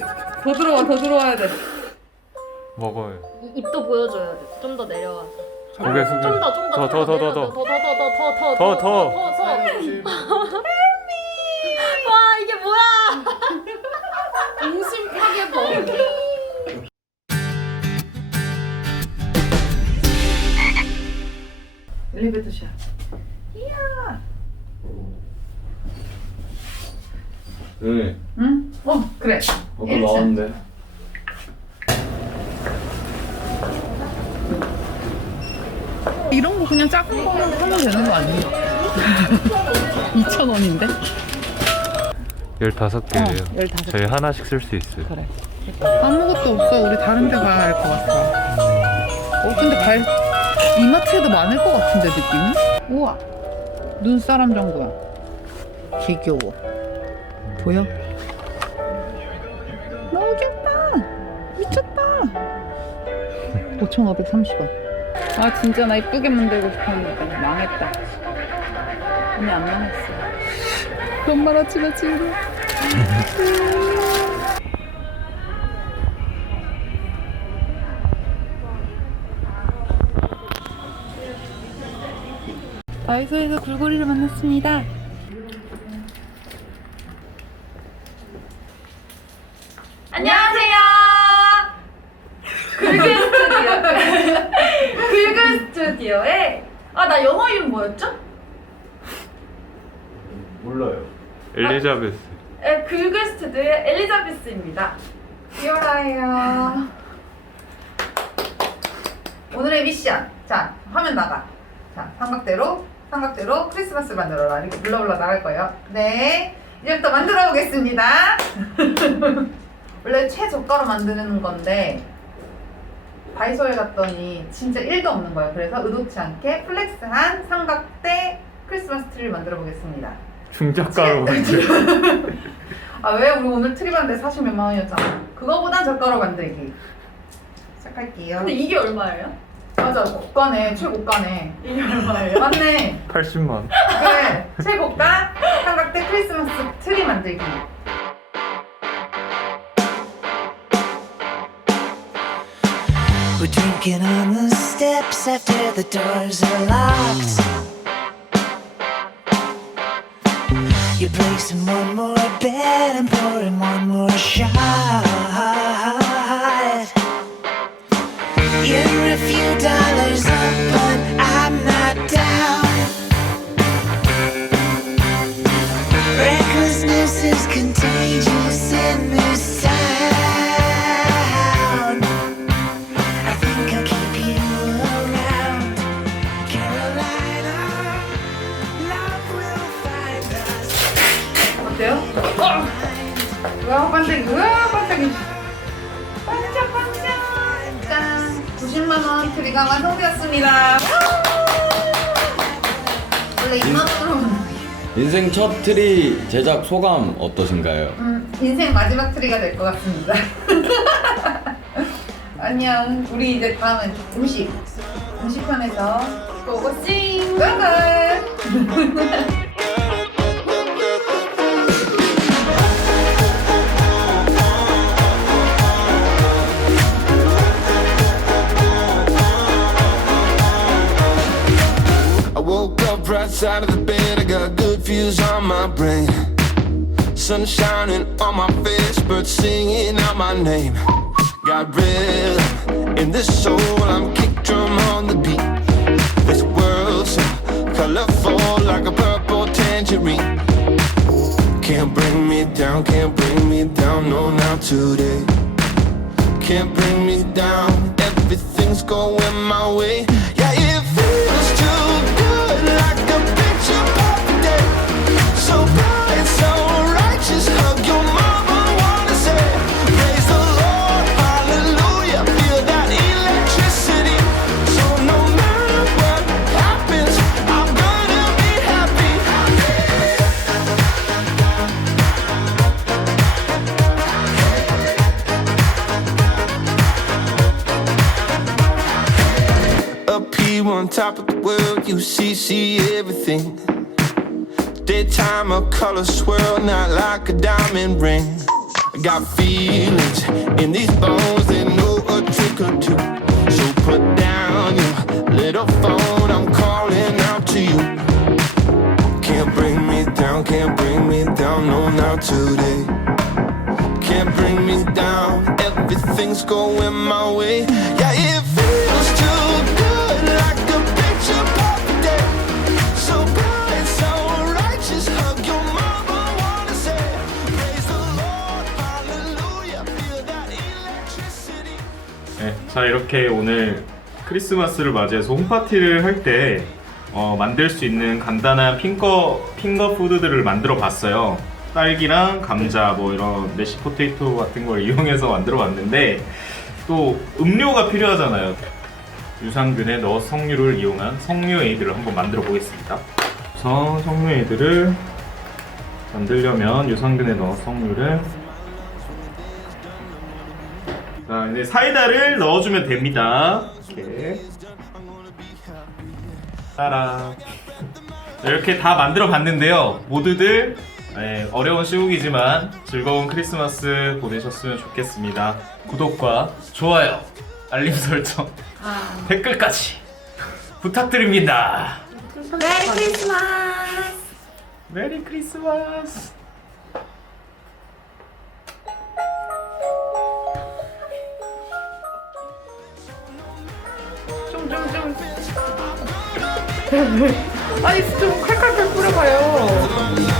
더 들어와 더 들어와야 돼. 먹어요. 이- 입도 보여줘야 돼. 좀 더 내려와서. 고개 숙여. 좀 더, 좀 더, 더, 더, 더, 더, 더. 더더더더더더더더 더, 더. 와 이게 뭐야? 중심 파괴범. 엘리베이터 샷. 이야. 네, 응? 어 그래. 아까 일층. 나왔는데. 이런 거 그냥 작은 거만 하면 되는 거 아니에요? 2,000원인데? 15개예요. 어, 15개. 저희 하나씩 쓸 수 있어요. 그래. 아무것도 없어. 우리 다른 데 가야 할 것 같아. 어, 근데 갈, 이마트에도 많을 것 같은데, 느낌이? 우와. 눈사람 정구야. 귀여워. 보여? 너무 귀엽다. 미쳤다. 5,530원. 아, 진짜 나 이쁘게 만들고 싶었는데. 망했다. 아니, 안 망했어. 그런 말 하지 마, 지금. 다이소에서 굴고리를 만났습니다. 안녕하세요. 긁은 스튜디오. 긁은 스튜디오에 아 나 영어 이름 뭐였죠? 몰라요. 엘리자베스. 에, 스튜디오의 엘리자베스입니다. 귀여워요. 오늘의 미션. 자, 화면 나가. 자, 삼각대로, 삼각대로 크리스마스 만들어라. 이렇게 불러불러 나갈 거예요. 네. 이제부터 만들어 보겠습니다. 원래 최저가로 만드는 건데, 다이소에 갔더니 진짜 1도 없는 거예요. 그래서 의도치 않게 플렉스한 삼각대 크리스마스 트리를 만들어 보겠습니다. 중작가로 만들. 아왜 우리 오늘 트리 봤는데 40 몇만 원이었잖아. 그거보단 저가로 만들기. 시작할게요. 근데 이게 얼마예요? 맞아, 고가네, 최고가네. 이게 얼마예요? 맞네. 80만 원. 그래, 최고가 삼각대 크리스마스 트리 만들기. Drinking on the steps after the doors are locked. You're placing one more bet and pouring one 와, 반짝이, 와, 반짝이. 반짝 반짝. 짠. 90만원 트리가 완성되었습니다. 원래 2만원으로 인생 첫 트리 제작 소감 어떠신가요? 음, 인생 마지막 트리가 될 것 같습니다. 안녕. 우리 이제 다음은 음식. 음식 편에서 고고싱! 바이바이! Side of the bed, I got good views on my brain. Sun shining on my face, birds singing out my name. Got rhythm in this soul, I'm kick drum on the beat. This world's so colorful like a purple tangerine. Can't bring me down, can't bring me down, no, not today. Can't bring me down, everything's going my way. Yeah, Up here on top of the world, you see, see everything. Daytime, a color swirl, not like a diamond ring. I got feelings in these bones that know a trick or two. So put down your little phone, I'm calling out to you. Can't bring me down, can't bring me down, no, not today. Can't bring me down, everything's going my way. 자 이렇게 오늘 크리스마스를 맞이해서 홈파티를 할때 어, 만들 수 있는 간단한 핑거 핑거 푸드들을 만들어 봤어요. 딸기랑 감자 뭐 이런 메시 포테이토 같은 걸 이용해서 만들어 봤는데 또 음료가 필요하잖아요. 유산균의 너 석류를 이용한 석류 에이드를 한번 만들어 보겠습니다. 우선 석류 에이드를 만들려면 유산균의 너 석류를 자, 이제 사이다를 넣어주면 됩니다. 이렇게. 따라. 자, 이렇게 다 만들어 봤는데요. 모두들 네, 어려운 시국이지만 즐거운 크리스마스 보내셨으면 좋겠습니다. 구독과 좋아요, 알림 설정, 댓글까지 부탁드립니다. 메리 크리스마스! 메리 크리스마스. 좀, 좀, 좀. 아니, 좀 칼칼칼 뿌려봐요.